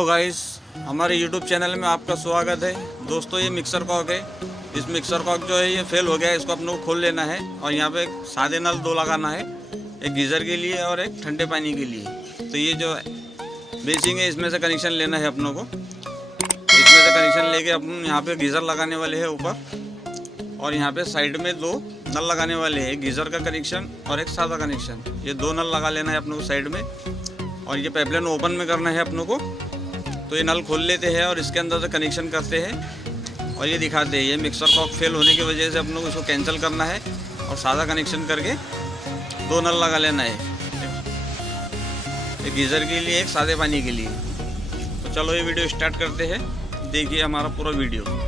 Hello guys, हमारे YouTube channel में आपका स्वागत है। दोस्तों, ये मिक्सर कॉक है। इस मिक्सर कॉक जो है ये फेल हो गया है, इसको अपने को खोल लेना है और यहाँ पे एक सादे नल दो लगाना है, एक गीज़र के लिए और एक ठंडे पानी के लिए। तो ये जो बेसिंग है इसमें से कनेक्शन लेना है अपनों को। इसमें से कनेक्शन लेके अपन यहाँ पे गीज़र लगाने वाले हैं ऊपर, और यहाँ पे साइड में दो नल लगाने वाले हैं, गीज़र का कनेक्शन और एक सादा कनेक्शन। ये दो नल लगा लेना है अपनों को साइड में, और ये पाइपलाइन ओपन में करना है अपनों को। तो ये नल खोल लेते हैं और इसके अंदर से कनेक्शन करते हैं और ये दिखाते हैं। ये मिक्सर कॉक फेल होने की वजह से अपनों को इसको कैंसिल करना है और सादा कनेक्शन करके दो नल लगा लेना है, एक गीज़र के लिए, एक सादे पानी के लिए। तो चलो ये वीडियो स्टार्ट करते हैं, देखिए हमारा पूरा video.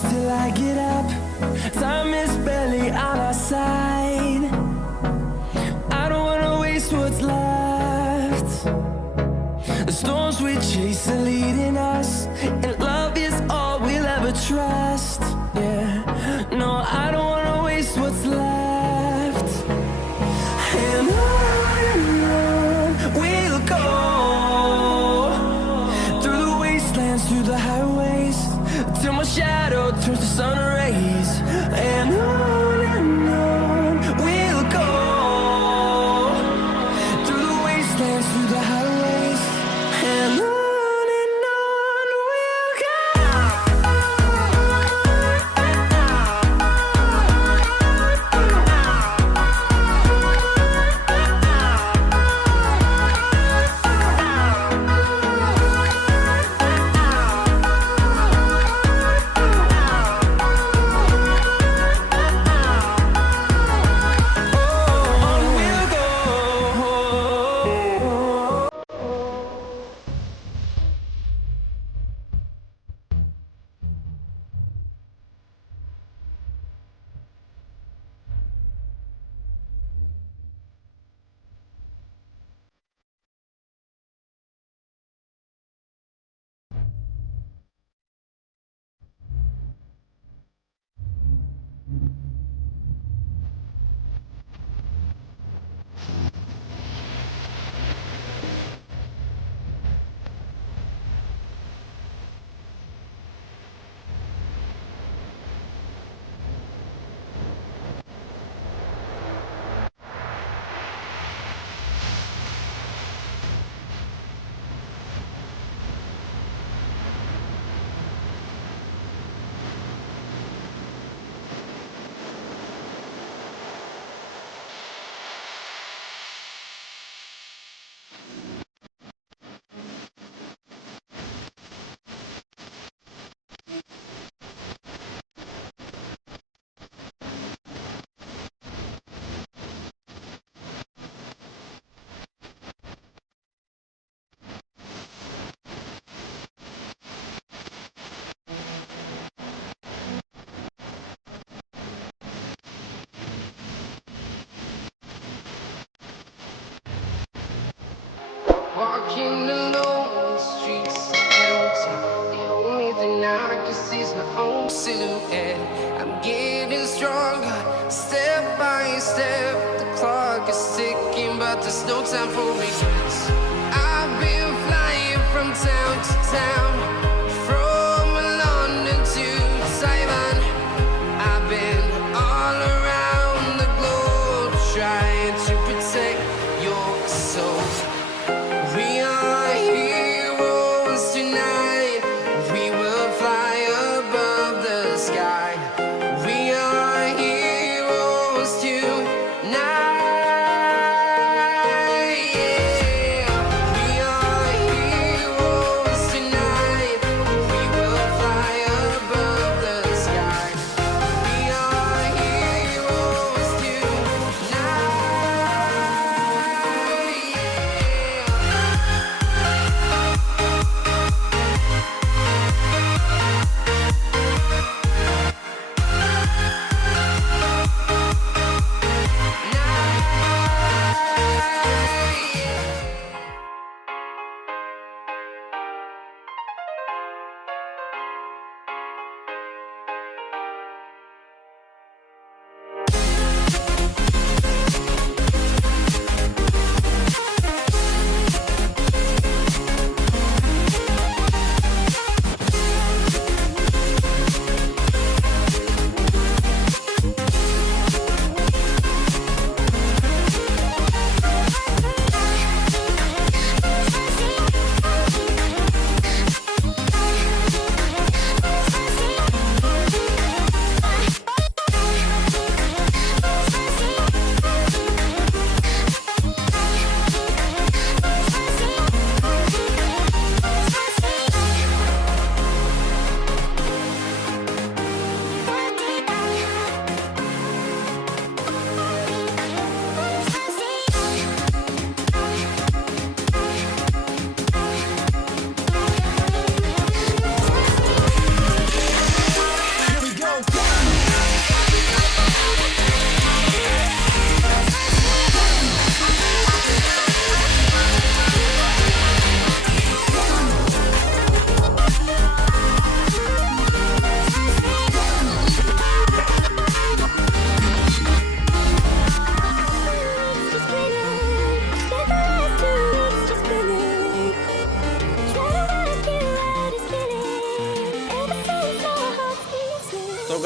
Till I get up, time is barely on our side. I don't wanna waste what's left. The storms we chase are leading us, and love is all we'll ever trust. Yeah, no, I don't wanna waste what's left. And on we'll go, through the wastelands, through the highways, till my shadow turns to sun rays. And on we'll go, through the wastelands, through the highways. And on we'll go. Walking alone, the streets are empty. The only thing I can see is my own silhouette. I'm getting stronger, step by step. The clock is ticking, but there's no time for regrets. I've been flying from town to town, from London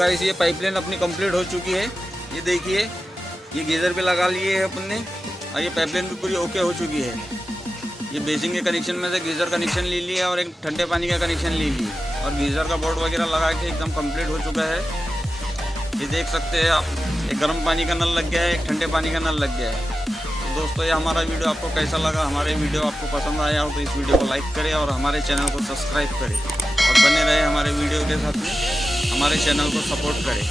guys ये पाइपलाइन अपनी कंप्लीट हो चुकी है। ये देखिए, ये गीज़र भी लगा लिए है अपन ने और ये पाइपलाइन भी पूरी ओके हो चुकी है। ये बेसिन के कनेक्शन में से गीज़र कनेक्शन ले लिया और एक ठंडे पानी का कनेक्शन ले लिया और गीज़र का बोर्ड वगैरह लगा के एकदम कंप्लीट हो चुका है। ये देख सकते हैं आप, एक गर्म पानी का नल लग गया है, एक ठंडे पानी का नल लग गया है। तो दोस्तों ये हमारा वीडियो आपको कैसा लगा? हमारे वीडियो आपको पसंद आया हो तो इस वीडियो को लाइक करें और हमारे चैनल को सब्सक्राइब करें और बने रहे हमारे वीडियो के साथ में, हमारे चैनल को सपोर्ट करें।